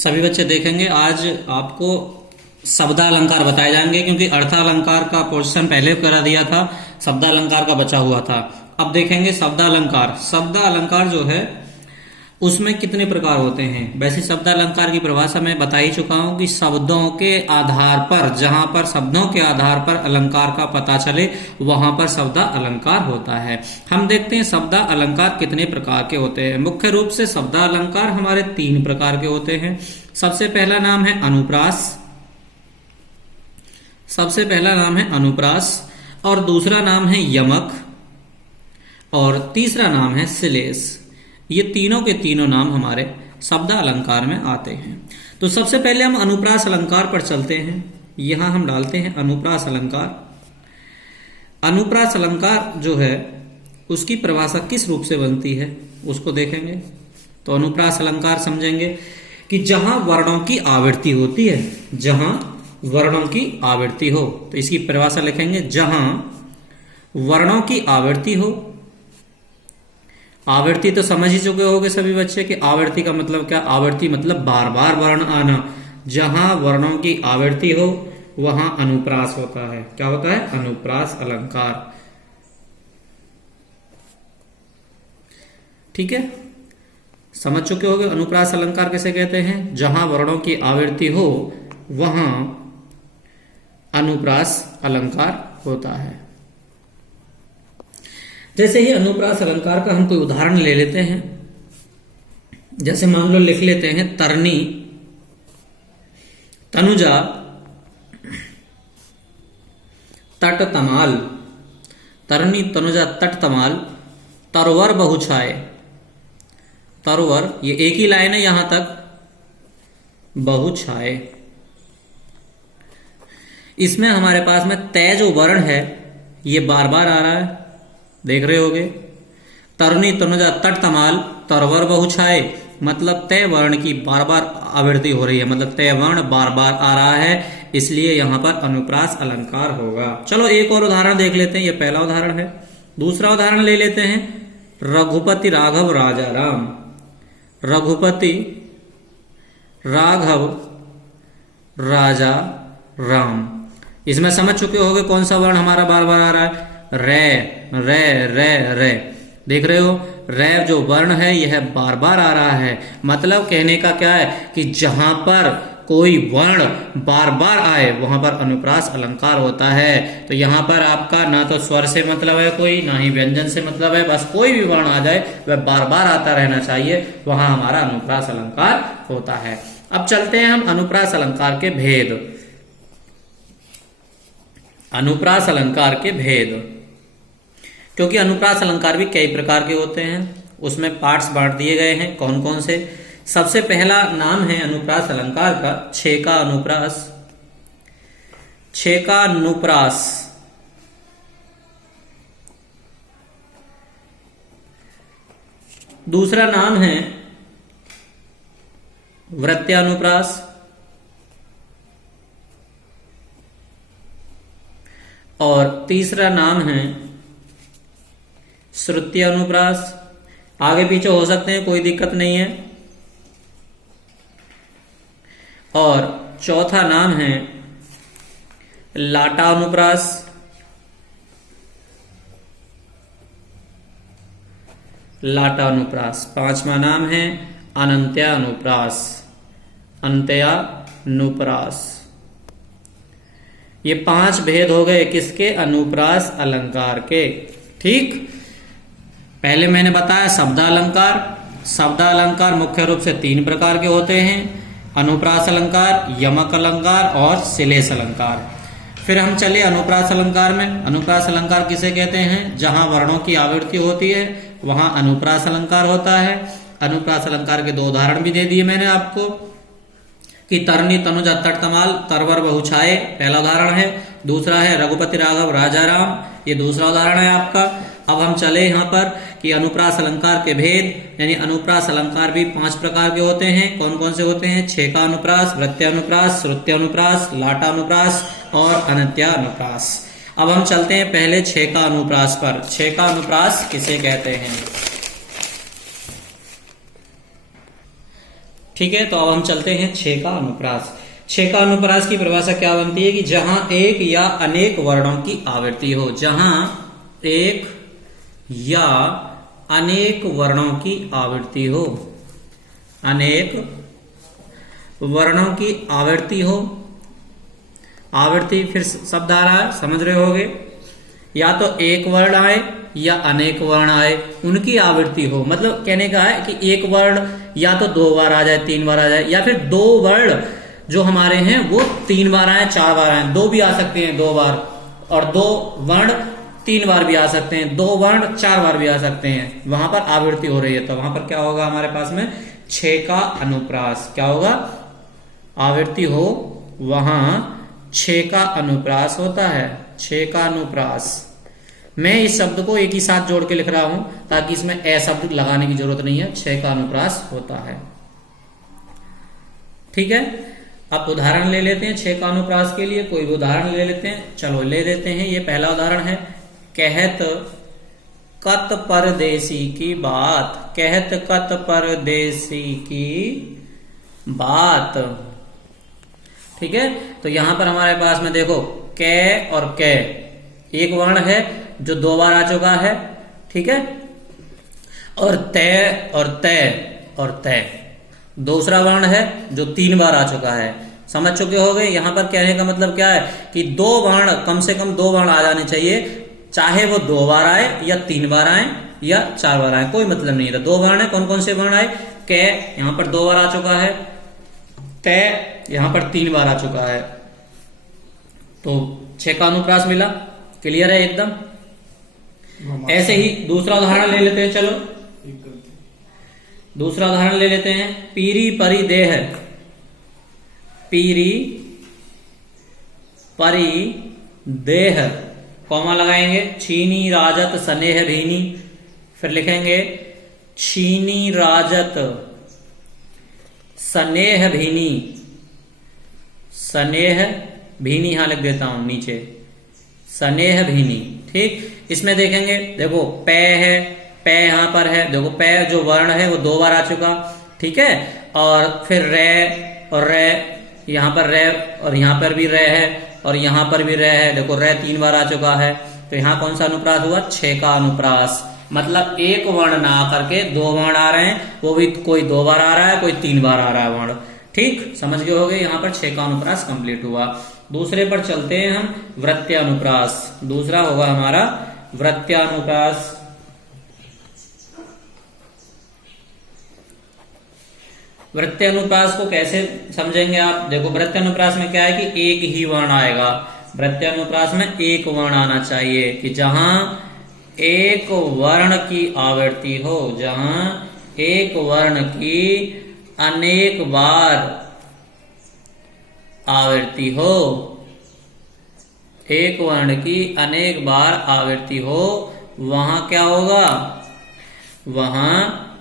सभी बच्चे देखेंगे। आज आपको शब्दालंकार बताए जाएंगे, क्योंकि अर्थालंकार का पोर्शन पहले करा दिया था, शब्दालंकार का बचा हुआ था। अब देखेंगे शब्दालंकार। शब्दालंकार जो है उसमें कितने प्रकार होते हैं। वैसे शब्दालंकार की परिभाषा मैं बता ही चुका हूं कि शब्दों के आधार पर, जहां पर शब्दों के आधार पर अलंकार का पता चले वहां पर शब्दालंकार होता है। हम देखते हैं शब्दालंकार कितने प्रकार के होते हैं। मुख्य रूप से शब्दालंकार हमारे 3 प्रकार के होते हैं। सबसे पहला नाम है अनुप्रास। सबसे पहला नाम है अनुप्रास और दूसरा नाम है यमक और तीसरा नाम है श्लेष। ये तीनों के तीनों नाम हमारे शब्दालंकार में आते हैं। तो सबसे पहले हम अनुप्रास अलंकार पर चलते हैं। यहां हम डालते हैं अनुप्रास अलंकार। अनुप्रास अलंकार जो है उसकी परिभाषा किस रूप से बनती है उसको देखेंगे। तो अनुप्रास अलंकार समझेंगे कि जहां वर्णों की आवृत्ति होती है, जहां वर्णों की आवृत्ति हो, तो इसकी परिभाषा लिखेंगे जहां वर्णों की आवृत्ति हो। आवृत्ति तो समझ ही चुके होंगे सभी बच्चे कि आवृत्ति का मतलब क्या। आवृत्ति मतलब बार बार वर्ण आना। जहां वर्णों की आवृत्ति हो वहां अनुप्रास होता है। क्या होता है? अनुप्रास अलंकार। ठीक है, समझ चुके होंगे अनुप्रास अलंकार किसे कहते हैं। जहां वर्णों की आवृत्ति हो वहां अनुप्रास अलंकार होता है। जैसे ही अनुप्रास अलंकार का हम कोई उदाहरण ले लेते हैं। जैसे मान लो लिख लेते हैं तरनी तनुजा तट तमाल। तरनी तनुजा तट तमाल तरवर बहुछाए। तरवर ये एक ही लाइन है यहां तक, बहुछाए। इसमें हमारे पास में तय जो वर्ण है ये बार बार आ रहा है, देख रहे होगे। तरनी तनुजा तट तमाल तरवर बहुछाए, मतलब तय वर्ण की बार बार आवृत्ति हो रही है, मतलब तय वर्ण बार बार आ रहा है, इसलिए यहां पर अनुप्रास अलंकार होगा। चलो एक और उदाहरण देख लेते हैं। ये पहला उदाहरण है। दूसरा उदाहरण ले लेते हैं रघुपति राघव राजा राम। रघुपति राघव राजा राम। इसमें समझ चुके होंगे कौन सा वर्ण हमारा बार बार आ रहा है। रे रे रे रे, देख रहे हो। रे जो वर्ण है यह बार बार आ रहा है। मतलब कहने का क्या है कि जहां पर कोई वर्ण बार बार आए वहां पर अनुप्रास अलंकार होता है। तो यहां पर आपका ना तो स्वर से मतलब है कोई, ना ही व्यंजन से मतलब है, बस कोई भी वर्ण आ जाए वह बार बार आता रहना चाहिए, वहां हमारा अनुप्रास अलंकार होता है। अब चलते हैं हम अनुप्रास अलंकार के भेद। अनुप्रास अलंकार के भेद, क्योंकि अनुप्रास अलंकार भी कई प्रकार के होते हैं, उसमें पार्ट्स बांट दिए गए हैं कौन कौन से। सबसे पहला नाम है अनुप्रास अलंकार का छेका अनुप्रास। छेका अनुप्रास। दूसरा नाम है वृत्यानुप्रास। और तीसरा नाम है श्रुति अनुप्रास। आगे पीछे हो सकते हैं, कोई दिक्कत नहीं है। और चौथा नाम है लाटा अनुप्रास। लाटा अनुप्रास। पांचवा नाम है अनंत्या अनुप्रास। अंत्या अनुप्रास। ये 5 भेद हो गए किसके? अनुप्रास अलंकार के। ठीक, पहले मैंने बताया शब्दालंकार। शब्दालंकार मुख्य रूप से 3 प्रकार के होते हैं, अनुप्रास अलंकार, यमक अलंकार और श्लेष अलंकार। फिर हम चले अनुप्रास अलंकार में। अनुप्रास अलंकार किसे कहते हैं? जहां वर्णों की आवृत्ति होती है वहां अनुप्रास अलंकार होता है। अनुप्रास अलंकार के 2 उदाहरण भी दे दिए मैंने आपको कि तरनी तनुजा तट तमाल तरवर बहुछाए, पहला उदाहरण है। दूसरा है रघुपति राघव राजा राम, ये दूसरा उदाहरण है आपका। अब हम चले यहाँ पर कि अनुप्रास अलंकार के भेद, यानी अनुप्रास अलंकार भी 5 प्रकार के होते हैं। कौन कौन से होते हैं? छेका अनुप्रास, वृत्यानुप्रास, श्रुत्यानुप्रास, लाटा अनुप्रास और अनंत्या अनुप्रास। अब हम चलते हैं पहले छेका अनुप्रास पर। छेका अनुप्रास किसे कहते हैं? ठीक है, तो अब हम चलते हैं 6 का अनुप्रास। 6 का अनुप्रास की परिभाषा क्या बनती है कि जहां एक या अनेक वर्णों की आवृत्ति हो, जहां एक या अनेक वर्णों की आवृत्ति हो, अनेक वर्णों की आवृत्ति हो। आवृत्ति फिर शब्द आ रहा है, समझ रहे होगे, या तो एक वर्ण आए या अनेक वर्ण आए, उनकी आवृत्ति हो। मतलब कहने का है कि एक वर्ण या तो 2 बार आ जाए, 3 बार आ जाए, या फिर 2 वर्ण जो हमारे हैं वो 3 बार आए, 4 बार आए। 2 भी आ सकते हैं 2 बार, और 2 वर्ण 3 बार भी आ सकते हैं, 2 वर्ण 4 बार भी आ सकते हैं। वहां पर आवृत्ति हो रही है, तो वहां पर क्या होगा हमारे पास में 6 का अनुप्रास। क्या होगा? आवृत्ति हो वहां 6 का अनुप्रास होता है। 6 का अनुप्रास। मैं इस शब्द को एक ही साथ जोड़ के लिख रहा हूं ताकि इसमें ए शब्द लगाने की जरूरत नहीं है। 6 का अनुप्रास होता है। ठीक है, अब उदाहरण ले लेते हैं 6 का अनुप्रास के लिए। कोई भी उदाहरण ले लेते हैं। चलो ले लेते हैं। ये पहला उदाहरण है, कहत कत परदेसी की बात। कहत कत परदेसी की बात। ठीक है, तो यहां पर हमारे पास में देखो कै और कै एक वर्ण है जो 2 बार आ चुका है। ठीक है, और तय और तय और तय दूसरा वर्ण है जो 3 बार आ चुका है। समझ चुके हो गए। यहां पर कहने का मतलब क्या है कि 2 वर्ण, कम से कम 2 वर्ण आ जाने चाहिए, चाहे वो 2 बार आए या 3 बार आए या 4 बार आए, कोई मतलब नहीं है। 2 वर्ण है। कौन कौन से वर्ण आए? कै यहां पर 2 बार आ चुका है, तय यहां पर 3 बार आ चुका है, तो 6 का अनुप्रास मिला। क्लियर है एकदम। ऐसे ही दूसरा उदाहरण ले लेते हैं। चलो दूसरा उदाहरण ले लेते हैं। पीरी परी देह। पीरी परी देह, कॉमा लगाएंगे। छीनी राजत स्नेह भीनी। फिर लिखेंगे छीनी राजत स्नेह भीनी। स्नेह भीनी यहां लिख देता हूं नीचे, स्नेह भीनी। ठीक, इसमें देखेंगे, देखो पै है, पै यहां पर है। देखो पै जो वर्ण है वो 2 बार आ चुका। ठीक है, और फिर रे और रे, यहां पर रे और यहां पर भी रे है और यहां पर भी रे है। देखो रे 3 बार आ चुका है, तो यहां कौन सा अनुप्रास हुआ? 6 का अनुप्रास। मतलब एक वर्ण ना आकर के 2 वर्ण आ रहे हैं, वो भी कोई 2 बार आ रहा है, कोई 3 बार आ रहा है वर्ण। ठीक, समझ गए होगे। यहां पर 6 का अनुप्रास कंप्लीट हुआ। दूसरे पर चलते हैं हम, वृत्त्यानुप्रास। दूसरा होगा हमारा वृत्त्यानुप्रास। वृत्त्यानुप्रास को कैसे समझेंगे आप? देखो वृत्त्यानुप्रास में क्या है कि एक ही वर्ण आएगा। वृत्त्यानुप्रास में एक वर्ण आना चाहिए कि जहां एक वर्ण की आवृत्ति हो, जहां एक वर्ण की अनेक बार आवृत्ति हो, एक वर्ण की अनेक बार आवृत्ति हो, वहां क्या होगा? वहां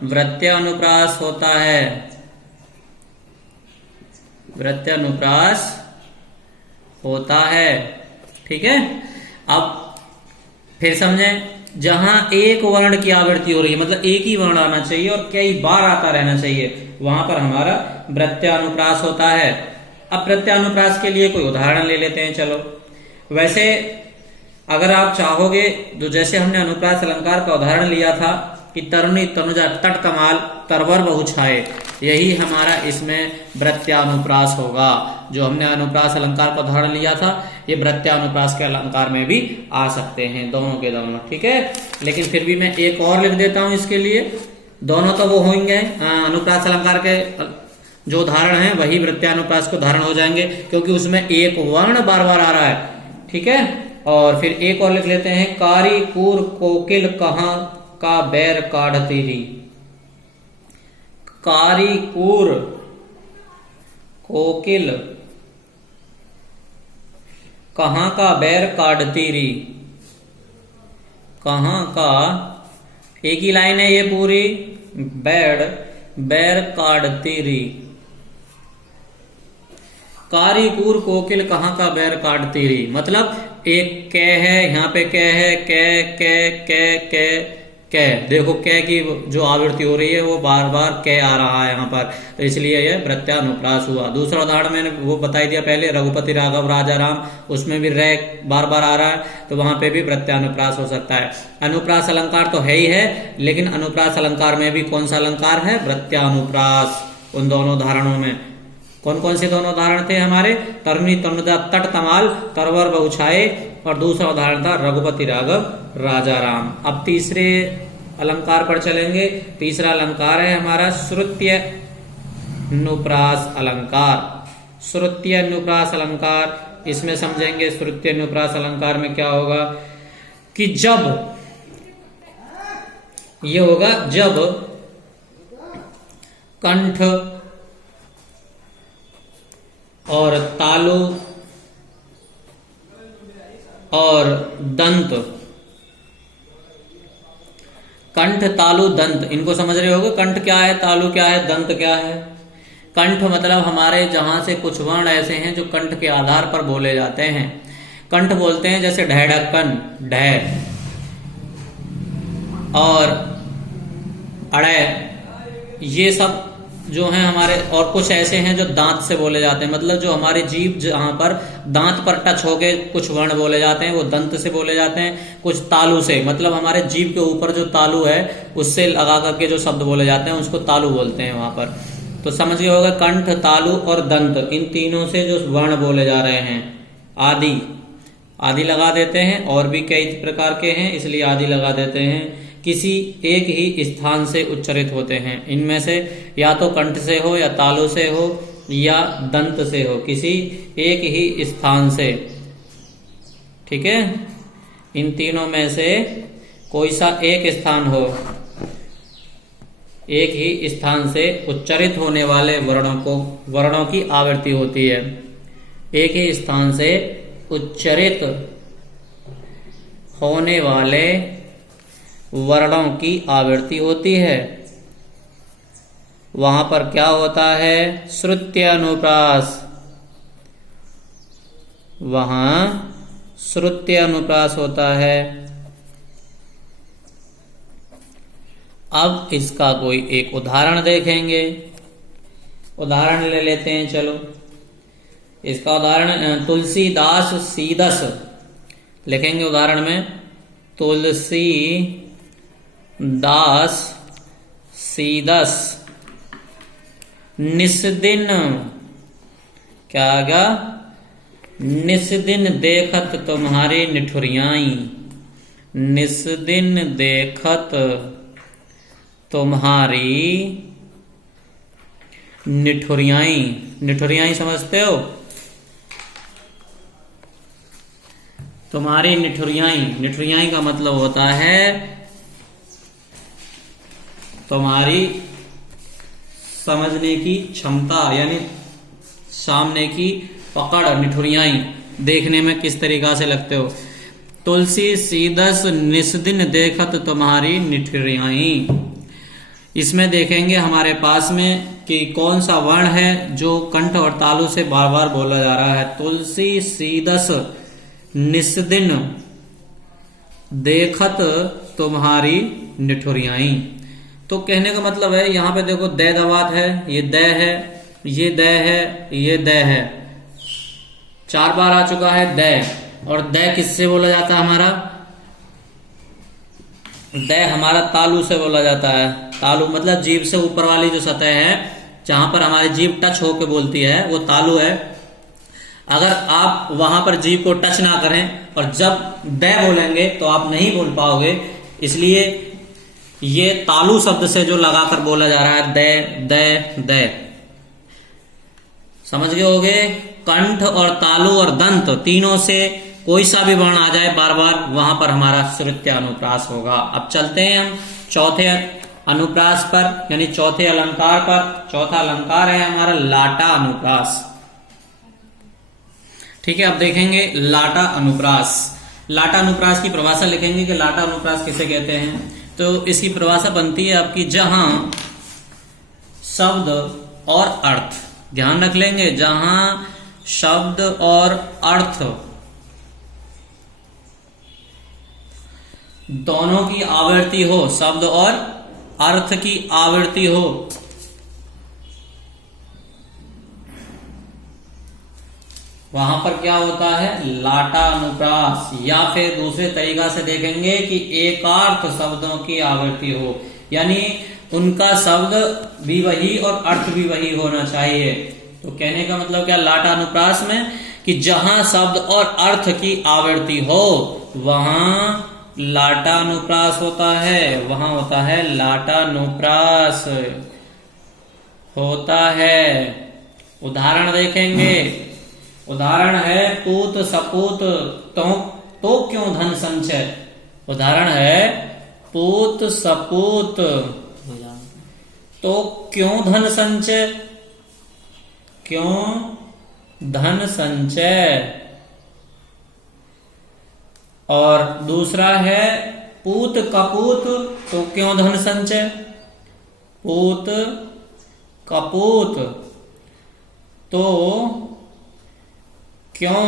वृत्त्यानुप्रास होता है। वृत्त्यानुप्रास होता है। ठीक है, अब फिर समझें, जहां एक वर्ण की आवृत्ति हो रही है, मतलब एक ही वर्ण आना चाहिए और कई बार आता रहना चाहिए, वहां पर हमारा वृत्त्यानुप्रास होता है। अब वृत्त्यानुप्रास के लिए कोई उदाहरण ले लेते हैं। चलो, वैसे अगर आप चाहोगे, जो जैसे हमने अनुप्रास अलंकार का उदाहरण लिया था कि तरुणी तनुजा तट कमाल तरवर बहु छाए, यही हमारा इसमें वृत्त्यानुप्रास होगा। जो हमने अनुप्रास अलंकार का उदाहरण लिया था, ये वृत्त्यानुप्रास के अलंकार में भी आ सकते हैं, दोनों के दोनों। ठीक है, लेकिन फिर भी मैं एक और लिख देता हूं इसके लिए। दोनों तो वो होंगे अनुप्रास अलंकार के जो उदाहरण है वही वृत्त्यानुप्रास के उदाहरण हो जाएंगे, क्योंकि उसमें एक वर्ण बार बार आ रहा है। ठीक है, और फिर एक और लिख लेते हैं, कारी कूर कोकिल कहां का बैर काढ़ती री। कारी कूर कोकिल कहां का बैर काढ़ती री। कहां का, एक ही लाइन है ये पूरी, बैर काढ़ती री। कारी कूर कोकिल कहां का बैर काढ़ती री, मतलब एक कै है, यहां पे कै है, कै कै कै कै कै, देखो कै की जो आवृत्ति हो रही है वो बार बार कै आ रहा है यहाँ पर, तो इसलिए यह प्रत्यानुप्रास हुआ। दूसरा उदाहरण मैंने वो बता दिया पहले, रघुपति राघव राजा राम, उसमें भी रै बार बार आ रहा है, तो वहां पे भी प्रत्यानुप्रास हो सकता है। अनुप्रास अलंकार तो है ही है, लेकिन अनुप्रास अलंकार में भी कौन सा अलंकार है? प्रत्यानुप्रास। उन दोनों उदाहरणों में कौन कौन से दोनों उदाहरण थे हमारे? तरुणी तनुजा तट तमाल तरवर बहुछाए, और दूसरा उदाहरण था रघुपति राघव राजा राम। अब तीसरे अलंकार पर चलेंगे। तीसरा अलंकार है हमारा श्रुत्य अनुप्रास अलंकार। श्रुत्य अनुप्रास अलंकार, इसमें समझेंगे श्रुत्य अनुप्रास अलंकार में क्या होगा कि जब ये होगा जब कंठ और तालु और दंत, कंठ तालु दंत, इनको समझ रहे होगे। कंठ क्या है, तालु क्या है, दंत क्या है। कंठ मतलब हमारे जहां से कुछ वर्ण ऐसे हैं जो कंठ के आधार पर बोले जाते हैं। कंठ बोलते हैं जैसे ढैढक्कन, ढै, और अड़य, ये सब जो हैं हमारे। और कुछ ऐसे हैं जो दांत से बोले जाते हैं, मतलब जो हमारे जीभ जहां पर दांत पर टच होके कुछ वर्ण बोले जाते हैं वो दंत से बोले जाते हैं। कुछ तालु से, मतलब हमारे जीभ के ऊपर जो तालु है उससे लगा करके जो शब्द बोले जाते हैं उसको तालु बोलते हैं वहां पर। तो समझ गए होगा, कंठ, तालु और दंत, इन तीनों से जो वर्ण बोले जा रहे हैं। आदि, आदि लगा देते हैं, और भी कई प्रकार के हैं इसलिए आदि लगा देते हैं। किसी एक ही स्थान से उच्चारित होते हैं, इनमें से या तो कंठ से हो या तालु से हो या दंत से हो, किसी एक ही स्थान से। ठीक है, इन तीनों में से कोई सा एक स्थान हो, एक ही स्थान से उच्चारित होने वाले वर्णों की आवृत्ति होती है। एक ही स्थान से उच्चारित होने वाले वर्णों की आवृत्ति होती है, वहां पर क्या होता है? श्रुत्य अनुप्रास। वहां श्रुत्य अनुप्रास होता है। अब इसका कोई एक उदाहरण देखेंगे। उदाहरण ले लेते हैं, चलो। इसका उदाहरण तुलसीदास सीदस लिखेंगे उदाहरण में। तुलसी दास सीदस निस्दिन, क्या आगा? निस्दिन देखत तुम्हारी निठुरियाई, निस्दिन देखत तुम्हारी निठुरियाई। निठुरियाई समझते हो? तुम्हारी निठुरियाई, निठुरियाई का मतलब होता है तुम्हारी समझने की क्षमता, यानी सामने की पकड़। निठुरियाई देखने में किस तरीका से लगते हो। तुलसी सीदस निस्दिन देखत तुम्हारी निठुरियाई। इसमें देखेंगे हमारे पास में कि कौन सा वर्ण है जो कंठ और तालु से बार बार बोला जा रहा है। तुलसी सीदस निस्दिन देखत तुम्हारी निठुरियाई। तो कहने का मतलब है, यहां पे देखो दै दवात है, ये दै है, ये दै है, ये दै है, 4 बार आ चुका है दै। और दै किससे बोला जाता है? हमारा दै हमारा तालु से बोला जाता है। तालु मतलब जीभ से ऊपर वाली जो सतह है जहां पर हमारी जीभ टच होके बोलती है वो तालु है। अगर आप वहां पर जीभ को टच ना करें और जब दै बोलेंगे तो आप नहीं बोल पाओगे, इसलिए ये तालु शब्द से जो लगाकर बोला जा रहा है दै दै दै। समझ गए होगे? कंठ और तालु और दंत तीनों से कोई सा भी वर्ण आ जाए बार बार, वहां पर हमारा श्रुत्य अनुप्रास होगा। अब चलते हैं हम चौथे अनुप्रास पर, यानी चौथे अलंकार पर। चौथा अलंकार है हमारा लाटा अनुप्रास। ठीक है, अब देखेंगे लाटा अनुप्रास। लाटा अनुप्रास की परिभाषा लिखेंगे कि लाटा अनुप्रास किसे कहते हैं। तो इसकी परिभाषा बनती है आपकी, जहां शब्द और अर्थ, ध्यान रख लेंगे, जहां शब्द और अर्थ दोनों की आवृत्ति हो, शब्द और अर्थ की आवृत्ति हो, वहां पर क्या होता है, लाटा अनुप्रास। या फिर दूसरे तरीका से देखेंगे कि एकार्थ शब्दों की आवृत्ति हो, यानी उनका शब्द भी वही और अर्थ भी वही होना चाहिए। तो कहने का मतलब क्या लाटा अनुप्रास में, कि जहां शब्द और अर्थ की आवृत्ति हो वहां लाटानुप्रास होता है, वहां होता है लाटानुप्रास होता है। उदाहरण देखेंगे, उदाहरण है पूत सपूत तो क्यों धन संचय। उदाहरण है पूत सपूत तो क्यों धन संचय, क्यों धन संचय। और दूसरा है पूत कपूत तो क्यों धन संचय, पूत कपूत तो क्यों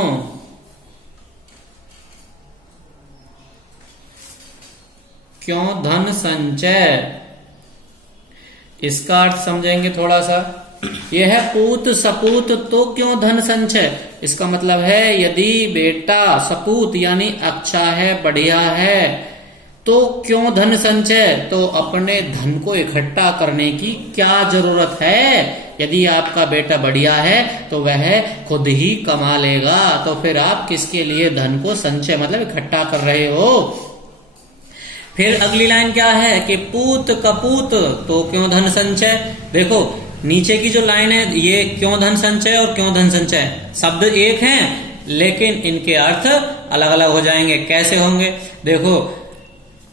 धन संचय। इसका अर्थ समझेंगे थोड़ा सा। यह है पूत सपूत तो क्यों धन संचय। इसका मतलब है यदि बेटा सपूत यानी अच्छा है, बढ़िया है, तो क्यों धन संचय, तो अपने धन को इकट्ठा करने की क्या जरूरत है। यदि आपका बेटा बढ़िया है तो वह खुद ही कमा लेगा, तो फिर आप किसके लिए धन को संचय मतलब इकट्ठा कर रहे हो। फिर अगली लाइन क्या है कि पूत कपूत तो क्यों धन संचय। देखो नीचे की जो लाइन है ये क्यों धन संचय और क्यों धन संचय शब्द एक हैं, लेकिन इनके अर्थ अलग अलग हो जाएंगे। कैसे होंगे, देखो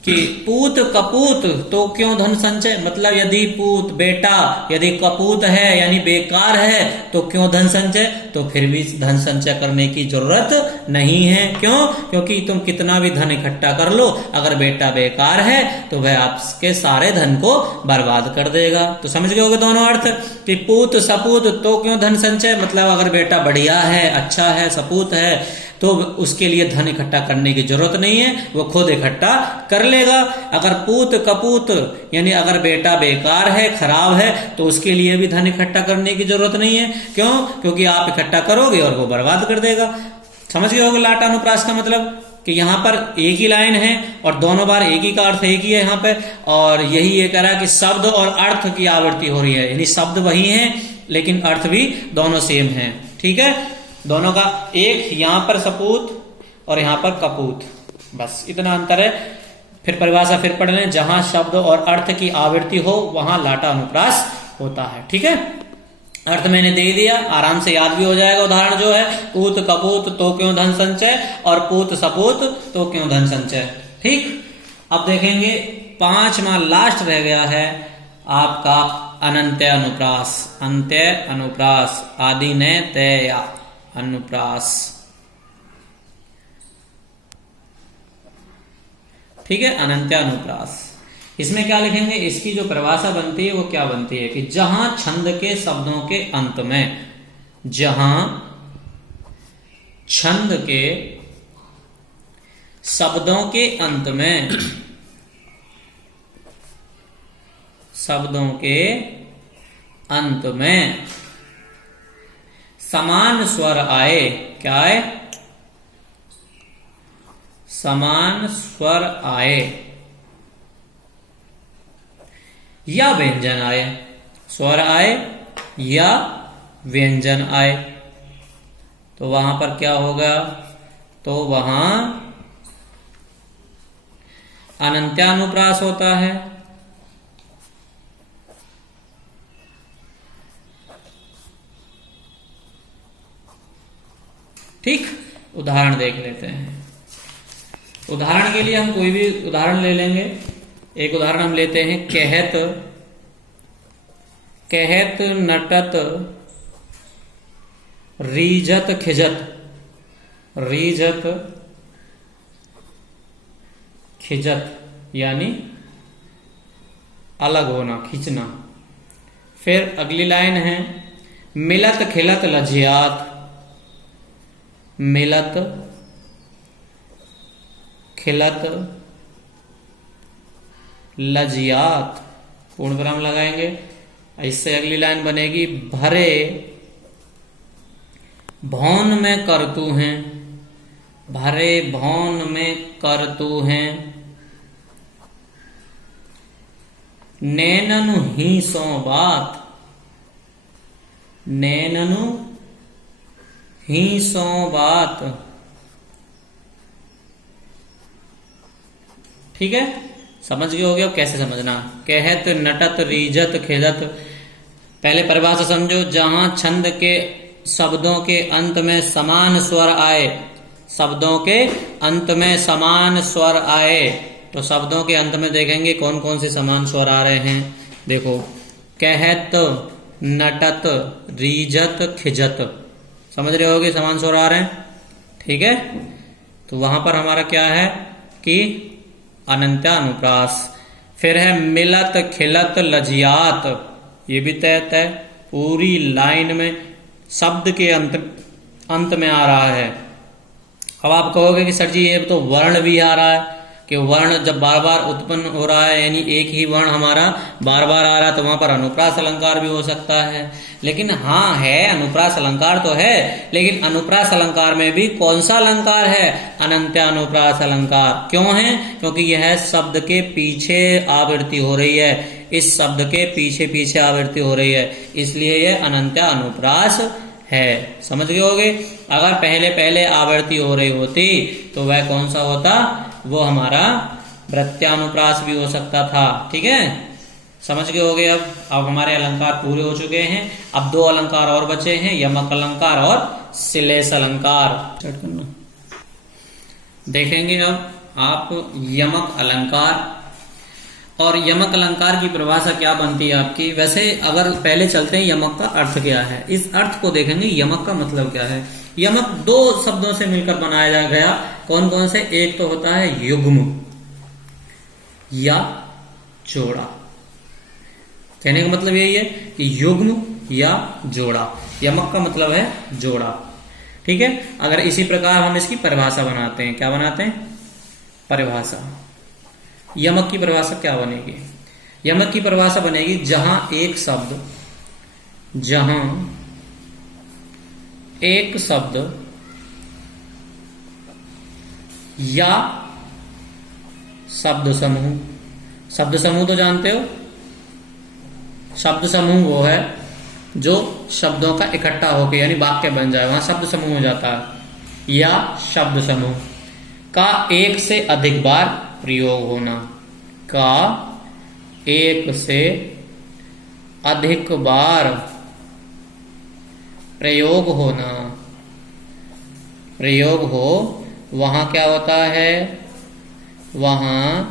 कि पूत कपूत तो क्यों धन संचय, मतलब यदि पूत बेटा यदि कपूत है यानी बेकार है तो क्यों धन संचय, तो फिर भी धन संचय करने की जरूरत नहीं है। क्यों, क्योंकि तुम कितना भी धन इकट्ठा कर लो, अगर बेटा बेकार है तो वह आपके सारे धन को बर्बाद कर देगा। तो समझ गए होगे दोनों अर्थ कि पूत सपूत तो क्यों धन संचय, मतलब अगर बेटा बढ़िया है, अच्छा है, सपूत है तो उसके लिए धन इकट्ठा करने की जरूरत नहीं है, वो खुद इकट्ठा कर लेगा। अगर पूत कपूत यानी अगर बेटा बेकार है, खराब है, तो उसके लिए भी धन इकट्ठा करने की जरूरत नहीं है। क्यों, क्योंकि आप इकट्ठा करोगे और वो बर्बाद कर देगा। समझ गए होगे लाटानुप्रास का मतलब कि यहाँ पर एक ही लाइन है और दोनों बार एक ही का अर्थ एक ही है यहाँ पे, और यही ये कह रहा है कि शब्द और अर्थ की आवृत्ति हो रही है, यानी शब्द वही है लेकिन अर्थ भी दोनों सेम है। ठीक है, दोनों का एक यहां पर सपूत और यहां पर कपूत, बस इतना अंतर है। फिर परिभाषा फिर पढ़ लें, जहां शब्द और अर्थ की आवृत्ति हो वहां लाटा अनुप्रास होता है। ठीक है, अर्थ मैंने दे दिया, आराम से याद भी हो जाएगा। उदाहरण जो है पूत कपूत तो क्यों धन संचय और पूत सपूत तो क्यों धन संचय। ठीक, अब देखेंगे पांचवा लास्ट रह गया है आपका अनंत्य अनुप्रास। अंत्य अनुप्रास, आदि ने तय अनुप्रास। ठीक है, अनंत्य अनुप्रास। इसमें क्या लिखेंगे, इसकी जो परिभाषा बनती है वो क्या बनती है कि जहां छंद के शब्दों के अंत में, जहां छंद के शब्दों के अंत में, शब्दों के अंत में समान स्वर आए। क्या आए, समान स्वर आए या व्यंजन आए, स्वर आए या व्यंजन आए, तो वहां पर क्या होगा, तो वहां अनंत्यानुप्रास होता है। ठीक, उदाहरण देख लेते हैं। उदाहरण के लिए हम कोई भी उदाहरण ले लेंगे। एक उदाहरण हम लेते हैं, कहत कहत नटत रीझत खिजत, रीझत खिजत यानी अलग होना, खींचना। फिर अगली लाइन है मिलत खिलत लज्जियात, मिलत खिलत लजियात, पूर्ण विराम लगाएंगे। इससे अगली लाइन बनेगी भरे भौन में करतू हैं, भरे भौन में करतू हैं, नैननु ही सो बात, नैननु ही सो बात। ठीक है, समझ गए हो गया। कैसे समझना, कहत नटत रीजत खिदत। पहले परिभाषा समझो, जहां छंद के शब्दों के अंत में समान स्वर आए, शब्दों के अंत में समान स्वर आए, तो शब्दों के अंत में देखेंगे कौन कौन से समान स्वर आ रहे हैं। देखो, कहत, नटत, रीजत, खिजत, समझ रहे होगे समान स्वर आ रहे हैं। ठीक है, तो वहां पर हमारा क्या है कि अनंत्यानुप्रास। फिर है मिलत, खिलत, लजियात, ये भी तय है, पूरी लाइन में शब्द के अंत में आ रहा है। अब आप कहोगे कि सर जी ये तो वर्ण भी आ रहा है, कि वर्ण जब बार बार उत्पन्न हो रहा है, यानी एक ही वर्ण हमारा बार बार आ रहा है, तो वहां पर अनुप्रास अलंकार भी हो सकता है। लेकिन हाँ है, अनुप्रास अलंकार तो है, लेकिन अनुप्रास अलंकार में भी कौन सा अलंकार है? अनंत्यानुप्रास अलंकार। क्यों है? क्योंकि यह शब्द के पीछे आवृत्ति हो रही है, इस शब्द के पीछे पीछे आवृत्ति हो रही है, इसलिए यह अनंत्यानुप्रास है। समझ गए होगे। अगर पहले पहले आवृत्ति हो रही होती तो वह कौन सा होता? वो हमारा वृत्त्यानुप्रास भी हो सकता था। ठीक है, समझ गए होगे। अब हमारे अलंकार पूरे हो चुके हैं। अब दो अलंकार और बचे हैं, यमक अलंकार और श्लेष अलंकार। देखेंगे अब आप यमक अलंकार। और यमक अलंकार की परिभाषा क्या बनती है आपकी? वैसे अगर पहले चलते हैं यमक का अर्थ क्या है, इस अर्थ को देखेंगे। यमक का मतलब क्या है? यमक दो शब्दों से मिलकर बनाया गया। कौन कौन से? एक तो होता है युग्म या जोड़ा। कहने का मतलब यही है कि युग्म या जोड़ा, यमक का मतलब है जोड़ा। ठीक है, अगर इसी प्रकार हम इसकी परिभाषा बनाते हैं, क्या बनाते हैं? परिभाषा। यमक की परिभाषा क्या बनेगी? यमक की परिभाषा बनेगी जहां एक शब्द या शब्द समूह तो जानते हो, शब्द समूह वो है जो शब्दों का इकट्ठा होकर यानी वाक्य बन जाए, वहां शब्द समूह हो जाता है। या शब्द समूह का एक से अधिक बार प्रयोग होना, का एक से अधिक बार प्रयोग होना, प्रयोग हो, वहां क्या होता है? वहां